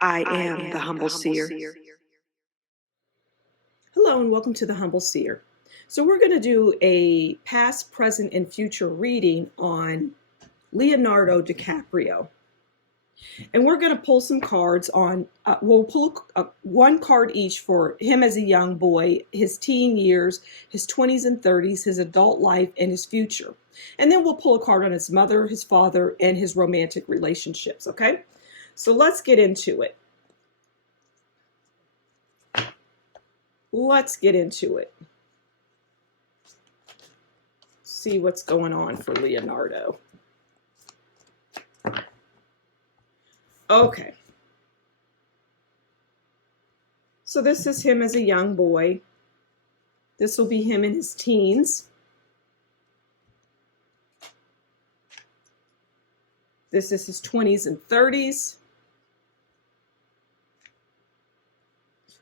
I am the Humble Seer. Hello and welcome to the Humble Seer. So we're going to do a past, present, and future reading on Leonardo DiCaprio. And we're going to pull some cards on, we'll pull one card each for him as a young boy, his teen years, his 20s and 30s, his adult life, and his future. And then we'll pull a card on his mother, his father, and his romantic relationships, okay? So let's get into it. Let's get into it. See what's going on for Leonardo. Okay. So this is him as a young boy. This will be him in his teens. This is his 20s and 30s.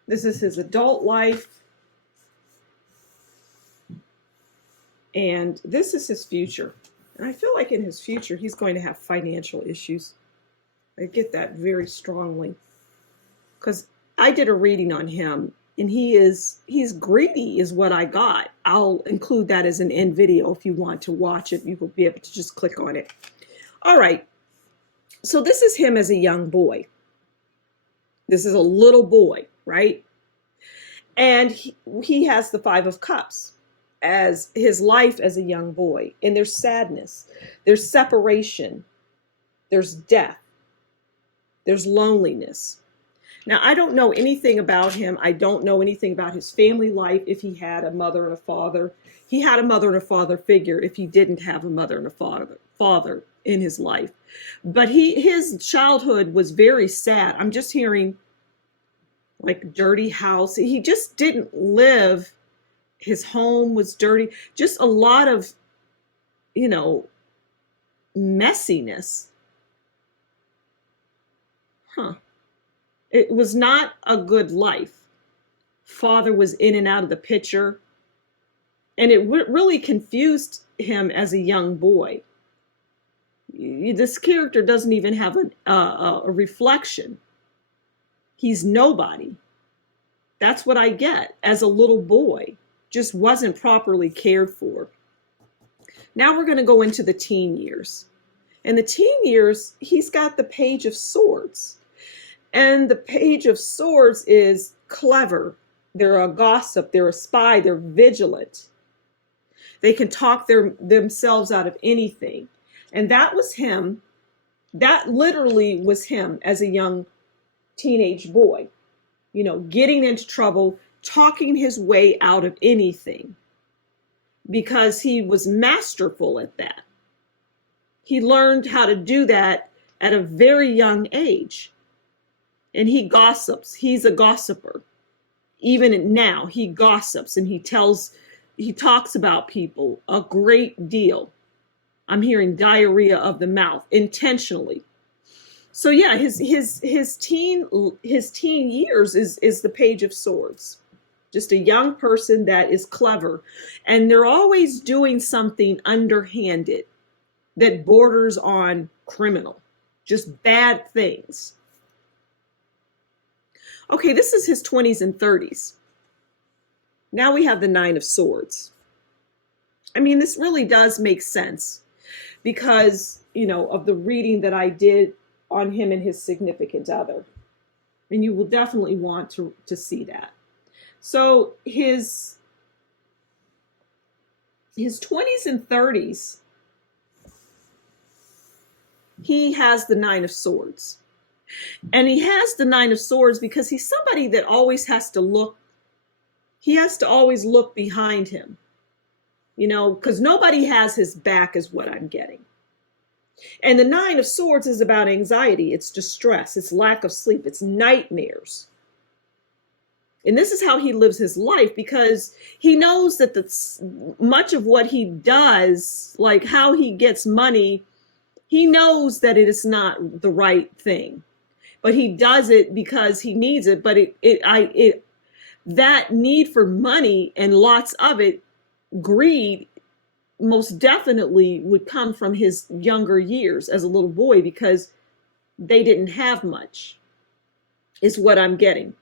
This is his adult life. And this is his future. And I feel like in his future, he's going to have financial issues. I get that very strongly. Because I did a reading on him, and he's greedy is what I got. I'll include that as an end video if you want to watch it. You will be able to just click on it. All right. So this is him as a young boy. This is a little boy, right? And he has the Five of Cups as his life as a young boy. And there's sadness, there's separation, there's death, there's loneliness. Now, I don't know anything about him. I don't know anything about his family life, if he had a mother and a father. He had a mother and a father figure if he didn't have a mother and a father in his life. But his childhood was very sad. I'm just hearing like dirty house. He just didn't live. His home was dirty. Just a lot of, messiness. It was not a good life. Father was in and out of the picture. And it really confused him as a young boy. This character doesn't even have a reflection. He's nobody. That's what I get as a little boy. Just wasn't properly cared for. Now we're going to go into the teen years. In the teen years, he's got the Page of Swords. And the Page of Swords is clever. They're a gossip. They're a spy. They're vigilant. They can talk themselves out of anything. And that was him. That literally was him as a young teenage boy, getting into trouble, talking his way out of anything, because he was masterful at that. He learned how to do that at a very young age. And he gossips. He's a gossiper. Even now, he gossips and he talks about people a great deal. I'm hearing diarrhea of the mouth intentionally. So yeah, his teen years is the Page of Swords. Just a young person that is clever, and they're always doing something underhanded that borders on criminal, just bad things. Okay, this is his 20s and 30s. Now we have the Nine of Swords. I mean, this really does make sense because, of the reading that I did on him and his significant other. And you will definitely want to see that. So his 20s and 30s, he has the Nine of Swords. And he has the Nine of Swords because he's somebody that always has to look. He has to always look behind him, because nobody has his back is what I'm getting. And the Nine of Swords is about anxiety. It's distress. It's lack of sleep. It's nightmares. And this is how he lives his life, because he knows that much of what he does, like how he gets money, he knows that it is not the right thing. But he does it because he needs it. But that need for money and lots of it, greed, most definitely would come from his younger years as a little boy, because they didn't have much. is what I'm getting.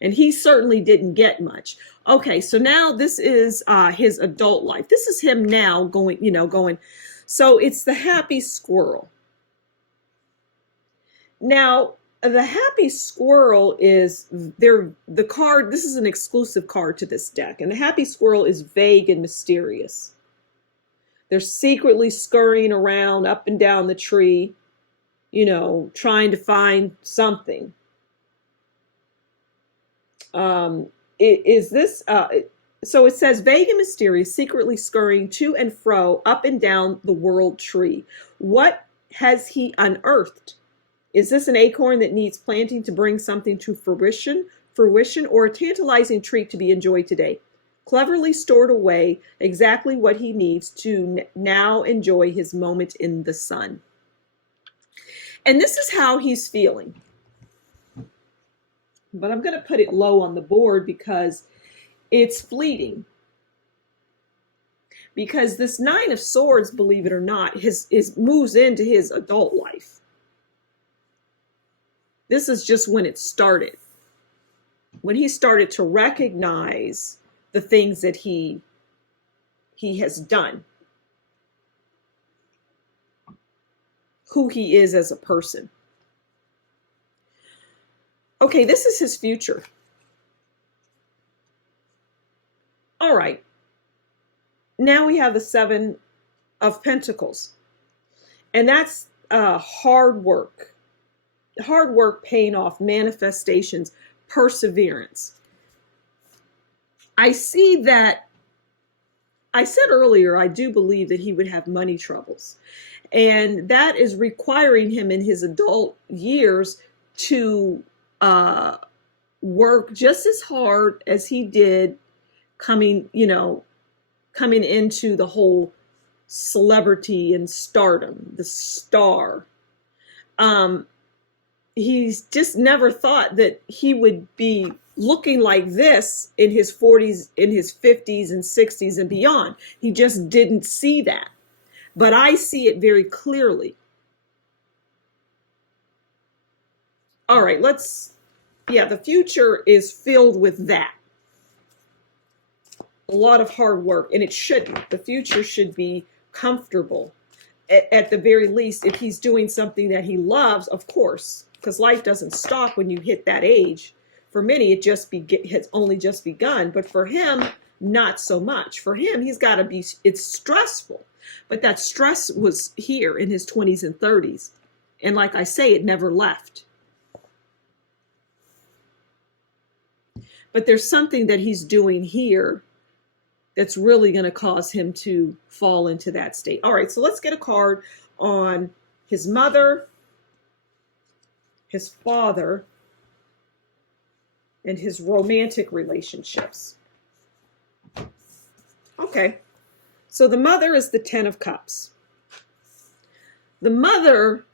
And he certainly didn't get much. Okay, so now this is his adult life. This is him now going. So it's the happy squirrel. Now, the happy squirrel is the card. This is an exclusive card to this deck. And the happy squirrel is vague and mysterious. They're secretly scurrying around up and down the tree, trying to find something. So it says vague and mysterious, secretly scurrying to and fro up and down the world tree. What has he unearthed? Is this an acorn that needs planting to bring something to fruition, or a tantalizing treat to be enjoyed today? Cleverly stored away, exactly what he needs to now enjoy his moment in the sun. And this is how he's feeling. But I'm going to put it low on the board because it's fleeting. Because this Nine of Swords, believe it or not, moves into his adult life. This is just when it started. When he started to recognize the things that he has done. Who he is as a person. Okay, this is his future. All right. Now we have the Seven of Pentacles. And that's hard work. Hard work paying off, manifestations, perseverance. I see that, I said earlier, I do believe that he would have money troubles. And that is requiring him in his adult years to work just as hard as he did coming into the whole celebrity and stardom, the star. He's just never thought that he would be looking like this in his 40s, in his 50s and 60s and beyond. He just didn't see that. But I see it very clearly. All right, the future is filled with that. A lot of hard work, and it shouldn't. The future should be comfortable. At the very least, if he's doing something that he loves, of course, because life doesn't stop when you hit that age. For many, it has only just begun, but for him, not so much. For him, it's stressful. But that stress was here in his 20s and 30s. And like I say, it never left. But there's something that he's doing here that's really going to cause him to fall into that state. All right, so let's get a card on his mother, his father, and his romantic relationships. Okay, so the mother is the Ten of Cups. The mother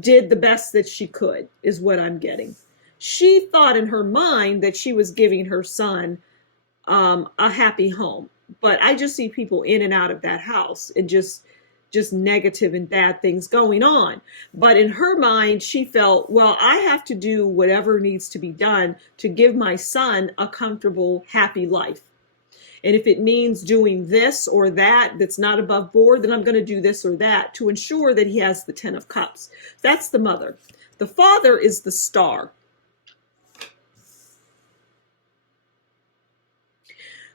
did the best that she could, is what I'm getting. She thought in her mind that she was giving her son a happy home. But I just see people in and out of that house and just negative and bad things going on. But in her mind, she felt, well, I have to do whatever needs to be done to give my son a comfortable, happy life. And if it means doing this or that that's not above board, then I'm going to do this or that to ensure that he has the Ten of Cups. That's the mother. The father is the star.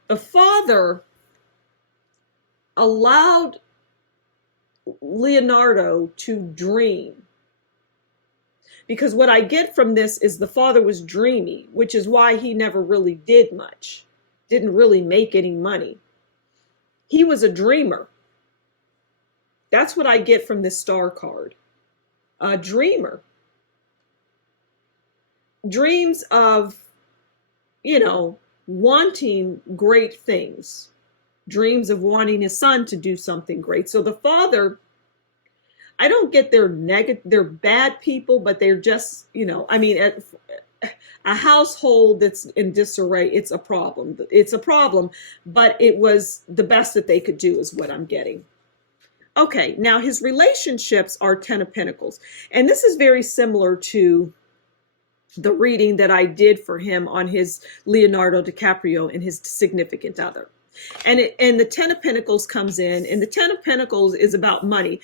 The father allowed Leonardo to dream. Because what I get from this is the father was dreamy, which is why he never really did much, didn't really make any money. He was a dreamer. That's what I get from this star card. A dreamer. Dreams of, wanting great things. Dreams of wanting his son to do something great. So the father, I don't get they're bad people, but they're just, a household that's in disarray, it's a problem. It's a problem, but it was the best that they could do is what I'm getting. Okay, now his relationships are Ten of Pentacles. And this is very similar to the reading that I did for him on his Leonardo DiCaprio and his significant other. And the 10 of Pentacles comes in, and the 10 of Pentacles is about money.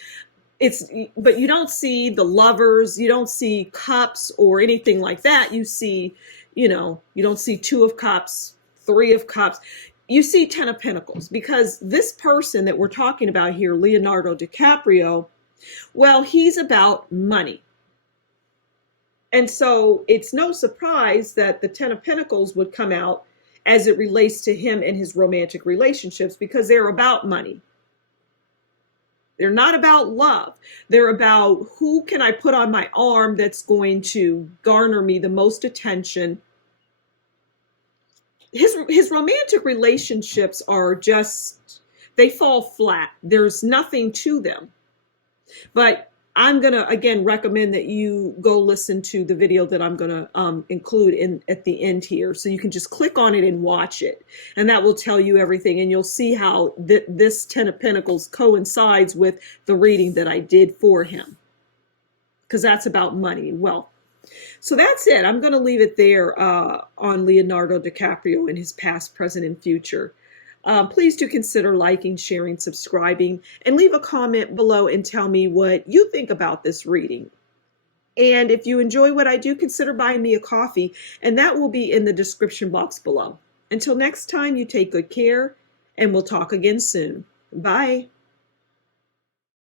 But you don't see the lovers, you don't see cups or anything like that. You see, you don't see 2 of cups, 3 of cups. You see 10 of Pentacles, because this person that we're talking about here, Leonardo DiCaprio, well, he's about money. And so it's no surprise that the 10 of Pentacles would come out as it relates to him and his romantic relationships, because they're about money. They're not about love. They're about, who can I put on my arm that's going to garner me the most attention. His romantic relationships are just, they fall flat. There's nothing to them. But I'm going to, again, recommend that you go listen to the video that I'm going to include at the end here. So you can just click on it and watch it. And that will tell you everything. And you'll see how this 10 of Pentacles coincides with the reading that I did for him. Because that's about money and wealth. So that's it. I'm going to leave it there on Leonardo DiCaprio and his past, present, and future. Please do consider liking, sharing, subscribing, and leave a comment below and tell me what you think about this reading. And if you enjoy what I do, consider buying me a coffee, and that will be in the description box below. Until next time, you take good care, and we'll talk again soon. Bye.